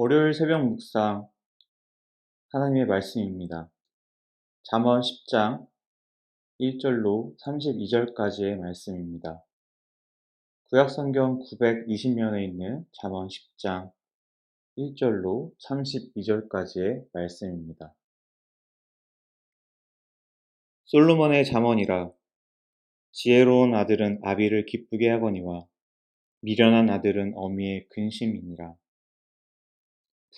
월요일 새벽 묵상 하나님의 말씀입니다. 잠언 10장 1절로 32절까지의 말씀입니다. 구약성경 920면에 있는 잠언 10장 1절로 32절까지의 말씀입니다. 솔로몬의 잠언이라 지혜로운 아들은 아비를 기쁘게 하거니와 미련한 아들은 어미의 근심이니라.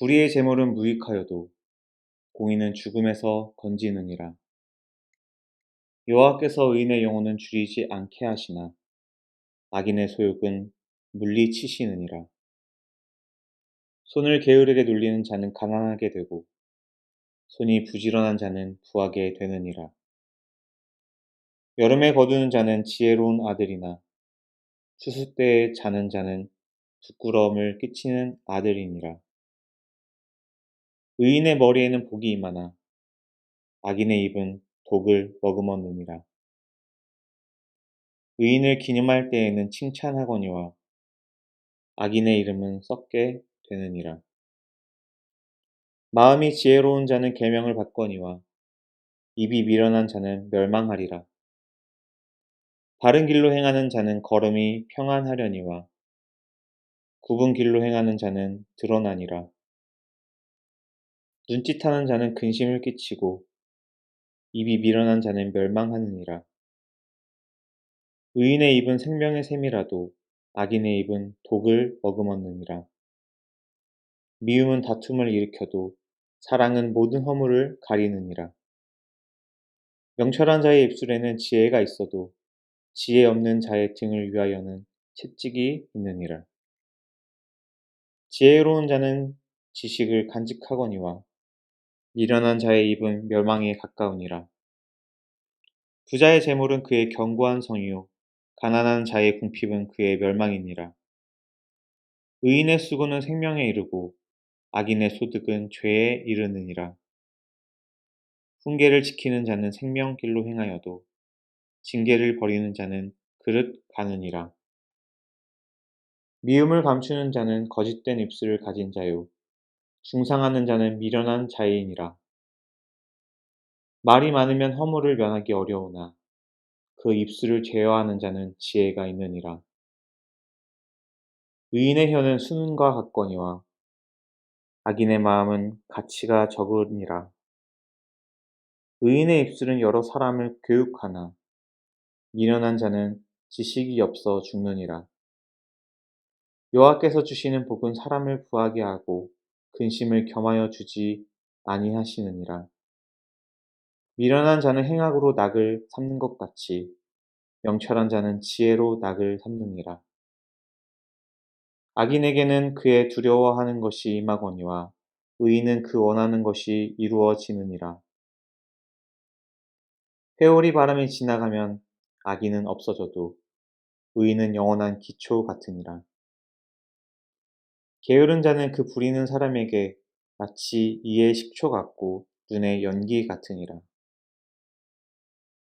불의의 재물은 무익하여도 공의는 죽음에서 건지느니라. 여호와께서 의인의 영혼은 줄이지 않게 하시나 악인의 소욕은 물리치시느니라. 손을 게으르게 눌리는 자는 가난하게 되고 손이 부지런한 자는 부하게 되느니라. 여름에 거두는 자는 지혜로운 아들이나 추수 때에 자는 자는 부끄러움을 끼치는 아들이니라. 의인의 머리에는 복이 임하나 악인의 입은 독을 머금었느니라. 의인을 기념할 때에는 칭찬하거니와 악인의 이름은 썩게 되느니라. 마음이 지혜로운 자는 계명을 받거니와 입이 미련한 자는 멸망하리라. 바른 길로 행하는 자는 걸음이 평안하려니와 굽은 길로 행하는 자는 드러나니라. 눈짓하는 자는 근심을 끼치고 입이 미련한 자는 멸망하느니라. 의인의 입은 생명의 샘이라도 악인의 입은 독을 머금었느니라. 미움은 다툼을 일으켜도 사랑은 모든 허물을 가리느니라. 명철한 자의 입술에는 지혜가 있어도 지혜 없는 자의 등을 위하여는 채찍이 있느니라. 지혜로운 자는 지식을 간직하거니와 미련한 자의 입은 멸망에 가까우니라. 부자의 재물은 그의 견고한 성이요 가난한 자의 궁핍은 그의 멸망이니라. 의인의 수고는 생명에 이르고 악인의 소득은 죄에 이르느니라. 훈계를 지키는 자는 생명길로 행하여도 징계를 버리는 자는 그릇 가느니라. 미움을 감추는 자는 거짓된 입술을 가진 자요 중상하는 자는 미련한 자이니라. 말이 많으면 허물을 면하기 어려우나 그 입술을 제어하는 자는 지혜가 있느니라. 의인의 혀는 수는과 같거니와 악인의 마음은 가치가 적으니라. 의인의 입술은 여러 사람을 교육하나 미련한 자는 지식이 없어 죽느니라. 여호와께서 주시는 복은 사람을 구하게 하고 근심을 겸하여 주지 아니하시느니라. 미련한 자는 행악으로 낙을 삼는 것 같이 명철한 자는 지혜로 낙을 삼느니라. 악인에게는 그의 두려워하는 것이 임하거니와 의인은 그 원하는 것이 이루어지느니라. 회오리 바람이 지나가면 악인은 없어져도 의인은 영원한 기초 같으니라. 게으른 자는 그 부리는 사람에게 마치 이의 식초 같고 눈의 연기 같으니라.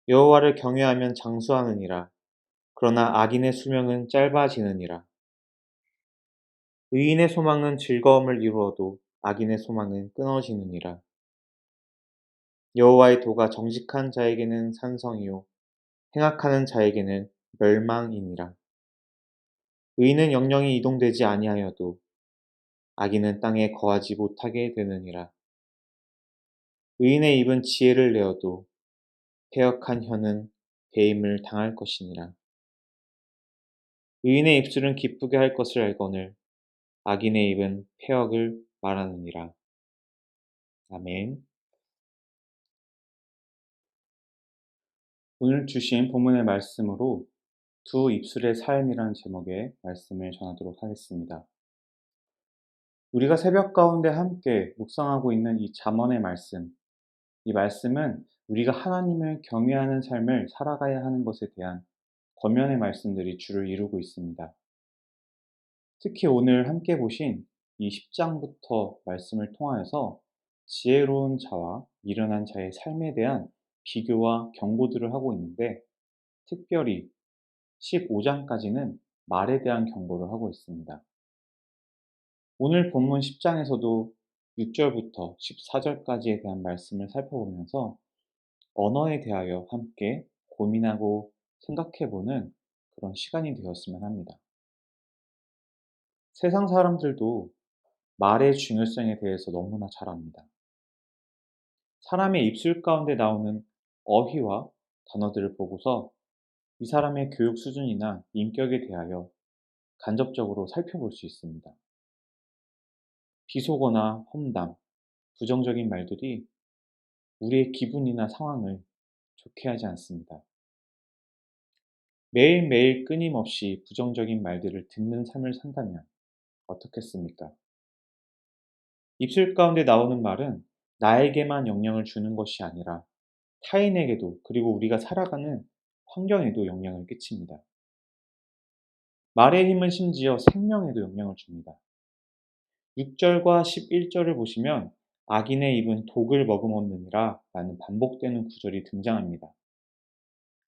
여호와를 경외하면 장수하느니라. 그러나 악인의 수명은 짧아지느니라. 의인의 소망은 즐거움을 이루어도 악인의 소망은 끊어지느니라. 여호와의 도가 정직한 자에게는 산성이요 행악하는 자에게는 멸망이니라. 의인은 영영이 이동되지 아니하여도 악인은 땅에 거하지 못하게 되느니라. 의인의 입은 지혜를 내어도 폐역한 혀는 배임을 당할 것이니라. 의인의 입술은 기쁘게 할 것을 알거늘 악인의 입은 폐역을 말하느니라. 아멘. 오늘 주신 본문의 말씀으로 두 입술의 삶이라는 제목의 말씀을 전하도록 하겠습니다. 우리가 새벽 가운데 함께 묵상하고 있는 이 잠언의 말씀, 이 말씀은 우리가 하나님을 경외하는 삶을 살아가야 하는 것에 대한 권면의 말씀들이 주를 이루고 있습니다. 특히 오늘 함께 보신 이 10장부터 말씀을 통하여서 지혜로운 자와 미련한 자의 삶에 대한 비교와 경고들을 하고 있는데 특별히 15장까지는 말에 대한 경고를 하고 있습니다. 오늘 본문 10장에서도 6절부터 14절까지에 대한 말씀을 살펴보면서 언어에 대하여 함께 고민하고 생각해보는 그런 시간이 되었으면 합니다. 세상 사람들도 말의 중요성에 대해서 너무나 잘 압니다. 사람의 입술 가운데 나오는 어휘와 단어들을 보고서 이 사람의 교육 수준이나 인격에 대하여 간접적으로 살펴볼 수 있습니다. 비속어나 험담, 부정적인 말들이 우리의 기분이나 상황을 좋게 하지 않습니다. 매일매일 끊임없이 부정적인 말들을 듣는 삶을 산다면 어떻겠습니까? 입술 가운데 나오는 말은 나에게만 영향을 주는 것이 아니라 타인에게도 그리고 우리가 살아가는 환경에도 영향을 끼칩니다. 말의 힘은 심지어 생명에도 영향을 줍니다. 6절과 11절을 보시면 악인의 입은 독을 머금었느니라 라는 반복되는 구절이 등장합니다.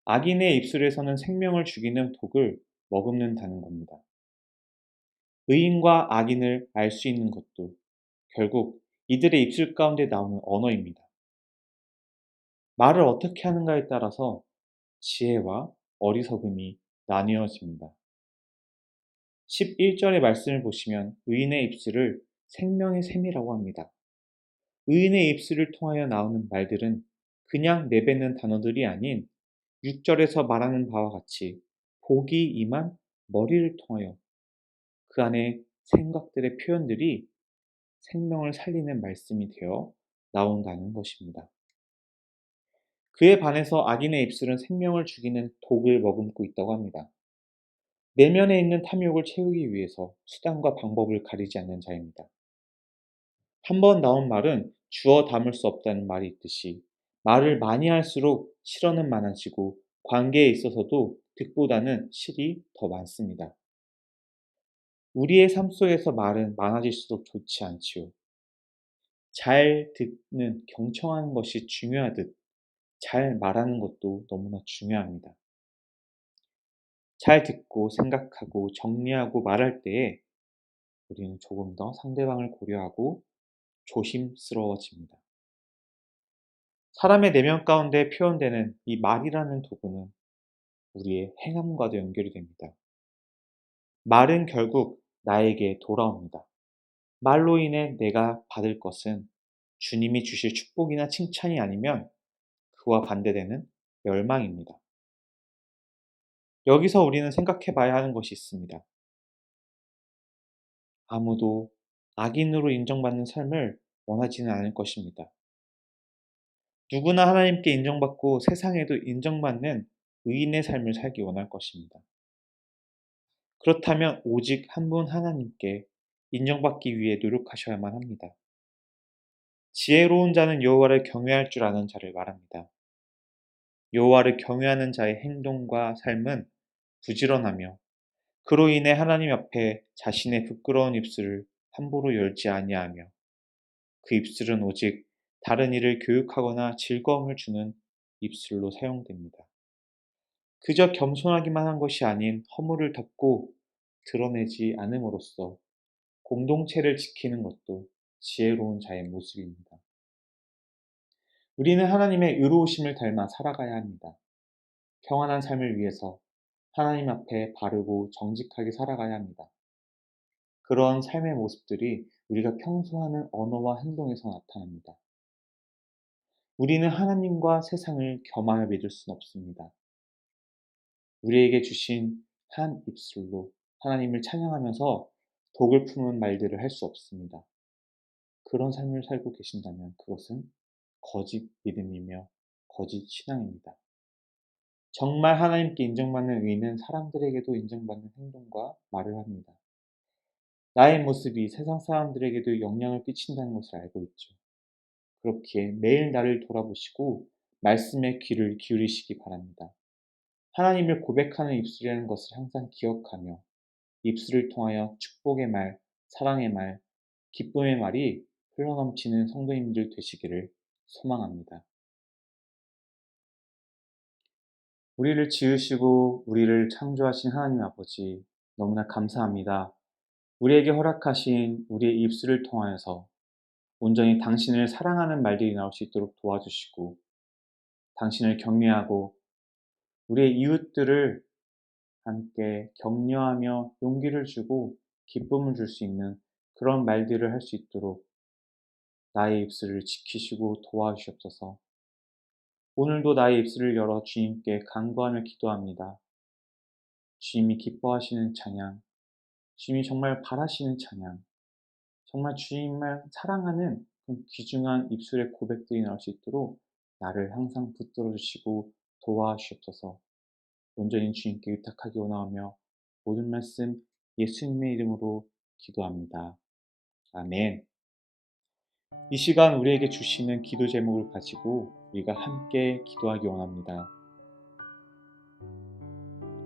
악인의 입술에서는 생명을 죽이는 독을 머금는다는 겁니다. 의인과 악인을 알 수 있는 것도 결국 이들의 입술 가운데 나오는 언어입니다. 말을 어떻게 하는가에 따라서 지혜와 어리석음이 나뉘어집니다. 11절의 말씀을 보시면 의인의 입술을 생명의 샘이라고 합니다. 의인의 입술을 통하여 나오는 말들은 그냥 내뱉는 단어들이 아닌 6절에서 말하는 바와 같이 복이 임한 머리를 통하여 그 안에 생각들의 표현들이 생명을 살리는 말씀이 되어 나온다는 것입니다. 그에 반해서 악인의 입술은 생명을 죽이는 독을 머금고 있다고 합니다. 내면에 있는 탐욕을 채우기 위해서 수단과 방법을 가리지 않는 자입니다. 한 번 나온 말은 주어 담을 수 없다는 말이 있듯이 말을 많이 할수록 실언은 많아지고 관계에 있어서도 득보다는 실이 더 많습니다. 우리의 삶 속에서 말은 많아질수록 좋지 않지요. 잘 듣는, 경청하는 것이 중요하듯 잘 말하는 것도 너무나 중요합니다. 잘 듣고 생각하고 정리하고 말할 때에 우리는 조금 더 상대방을 고려하고 조심스러워집니다. 사람의 내면 가운데 표현되는 이 말이라는 도구는 우리의 행함과도 연결이 됩니다. 말은 결국 나에게 돌아옵니다. 말로 인해 내가 받을 것은 주님이 주실 축복이나 칭찬이 아니면 그와 반대되는 멸망입니다. 여기서 우리는 생각해 봐야 하는 것이 있습니다. 아무도 악인으로 인정받는 삶을 원하지는 않을 것입니다. 누구나 하나님께 인정받고 세상에도 인정받는 의인의 삶을 살기 원할 것입니다. 그렇다면 오직 한 분 하나님께 인정받기 위해 노력하셔야만 합니다. 지혜로운 자는 여호와를 경외할 줄 아는 자를 말합니다. 여호와를 경외하는 자의 행동과 삶은 부지런하며 그로 인해 하나님 앞에 자신의 부끄러운 입술을 함부로 열지 아니하며 그 입술은 오직 다른 이를 교육하거나 즐거움을 주는 입술로 사용됩니다. 그저 겸손하기만 한 것이 아닌 허물을 덮고 드러내지 않음으로써 공동체를 지키는 것도 지혜로운 자의 모습입니다. 우리는 하나님의 의로우심을 닮아 살아가야 합니다. 평안한 삶을 위해서 하나님 앞에 바르고 정직하게 살아가야 합니다. 그런 삶의 모습들이 우리가 평소 하는 언어와 행동에서 나타납니다. 우리는 하나님과 세상을 겸하여 믿을 수는 없습니다. 우리에게 주신 한 입술로 하나님을 찬양하면서 독을 품은 말들을 할 수 없습니다. 그런 삶을 살고 계신다면 그것은 거짓 믿음이며 거짓 신앙입니다. 정말 하나님께 인정받는 의인은 사람들에게도 인정받는 행동과 말을 합니다. 나의 모습이 세상 사람들에게도 영향을 끼친다는 것을 알고 있죠. 그렇기에 매일 나를 돌아보시고 말씀에 귀를 기울이시기 바랍니다. 하나님을 고백하는 입술이라는 것을 항상 기억하며 입술을 통하여 축복의 말, 사랑의 말, 기쁨의 말이 흘러넘치는 성도님들 되시기를 소망합니다. 우리를 지으시고 우리를 창조하신 하나님 아버지 너무나 감사합니다. 우리에게 허락하신 우리의 입술을 통하여서 온전히 당신을 사랑하는 말들이 나올 수 있도록 도와주시고 당신을 경외하고 우리의 이웃들을 함께 격려하며 용기를 주고 기쁨을 줄 수 있는 그런 말들을 할 수 있도록 나의 입술을 지키시고 도와주시옵소서. 오늘도 나의 입술을 열어 주님께 간구하며 기도합니다. 주님이 기뻐하시는 찬양, 주님이 정말 바라시는 찬양, 정말 주님을 사랑하는 그 귀중한 입술의 고백들이 나올 수 있도록 나를 항상 붙들어 주시고 도와주시옵소서. 온전히 주님께 의탁하기 원하오며 모든 말씀 예수님의 이름으로 기도합니다. 아멘. 이 시간 우리에게 주시는 기도 제목을 가지고 우리가 함께 기도하기 원합니다.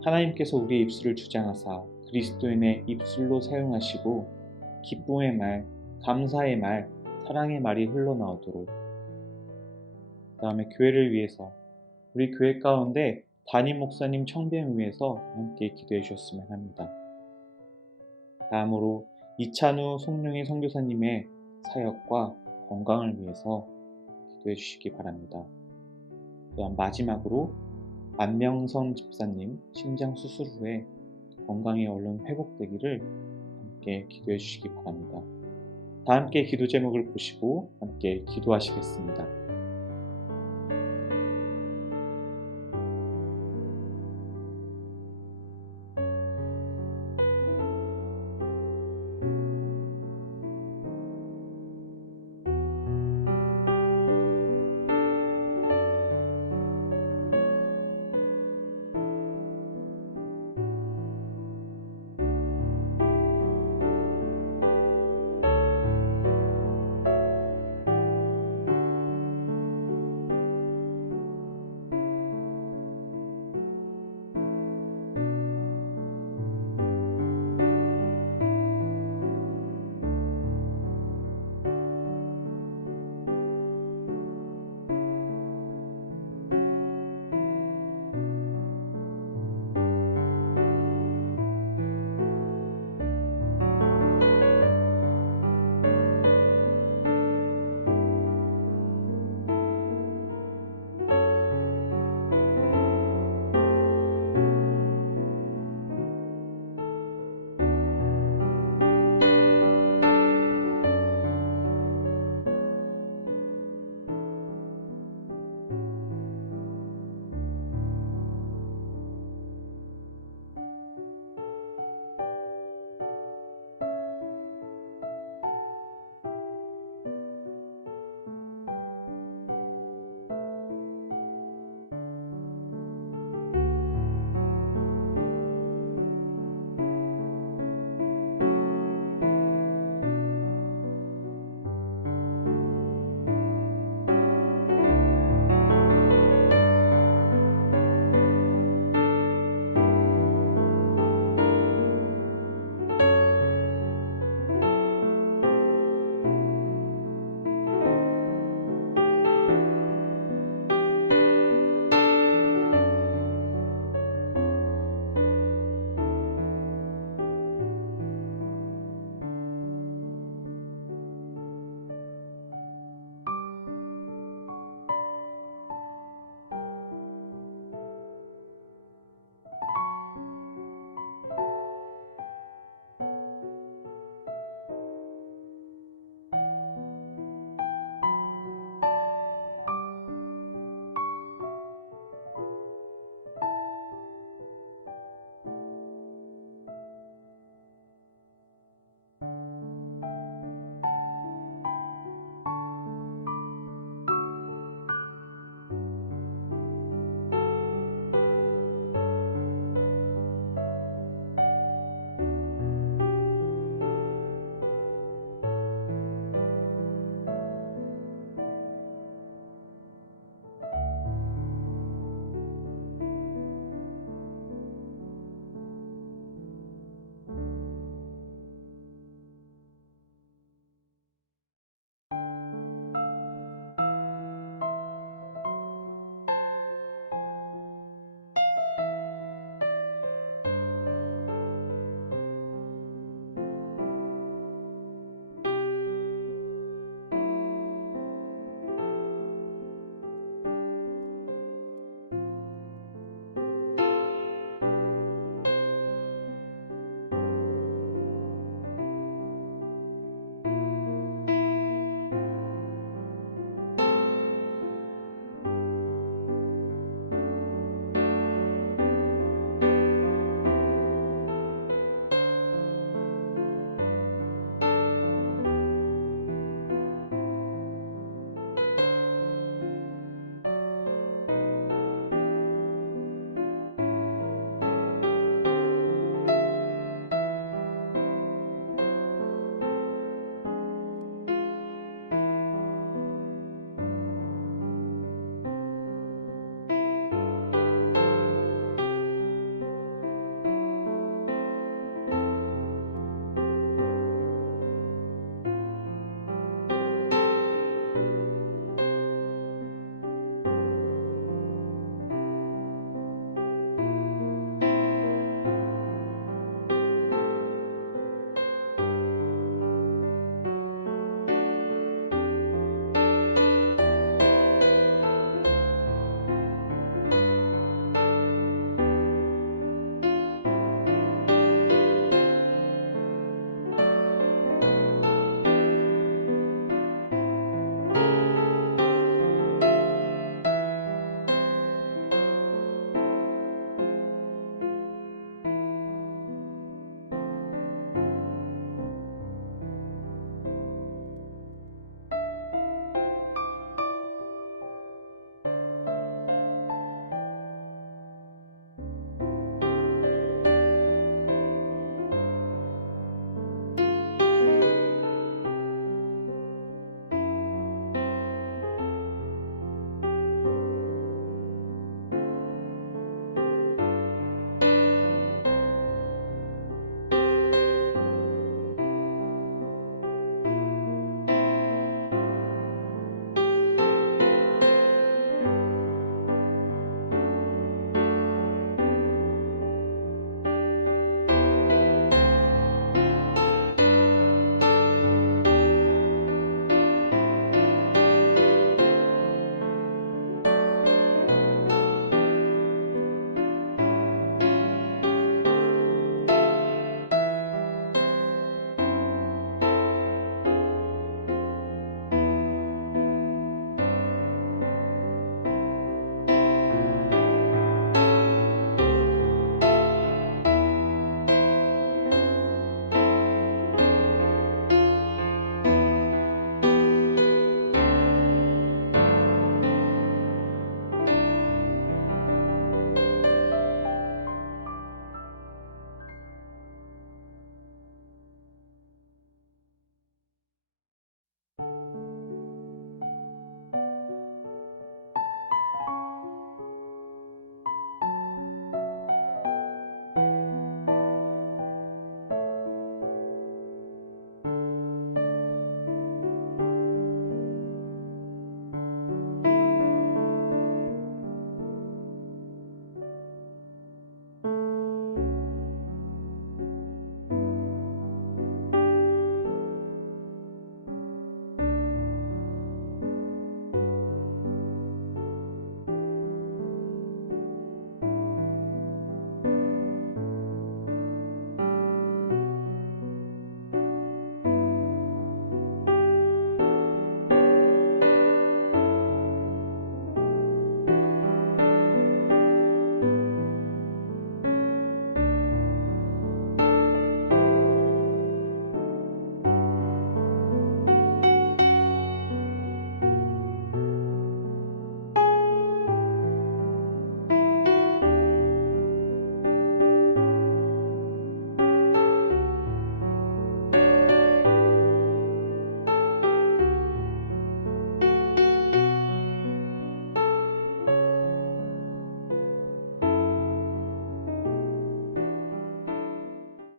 하나님께서 우리의 입술을 주장하사 그리스도인의 입술로 사용하시고 기쁨의 말, 감사의 말, 사랑의 말이 흘러나오도록 그 다음에 교회를 위해서 우리 교회 가운데 담임 목사님 청빙을 위해서 함께 기도해 주셨으면 합니다. 다음으로 이찬우 송룡희 선교사님의 사역과 건강을 위해서 기도해 주시기 바랍니다. 또한 마지막으로 안명선 집사님 심장 수술 후에 건강이 얼른 회복되기를 함께 기도해 주시기 바랍니다. 다 함께 기도 제목을 보시고 함께 기도하시겠습니다.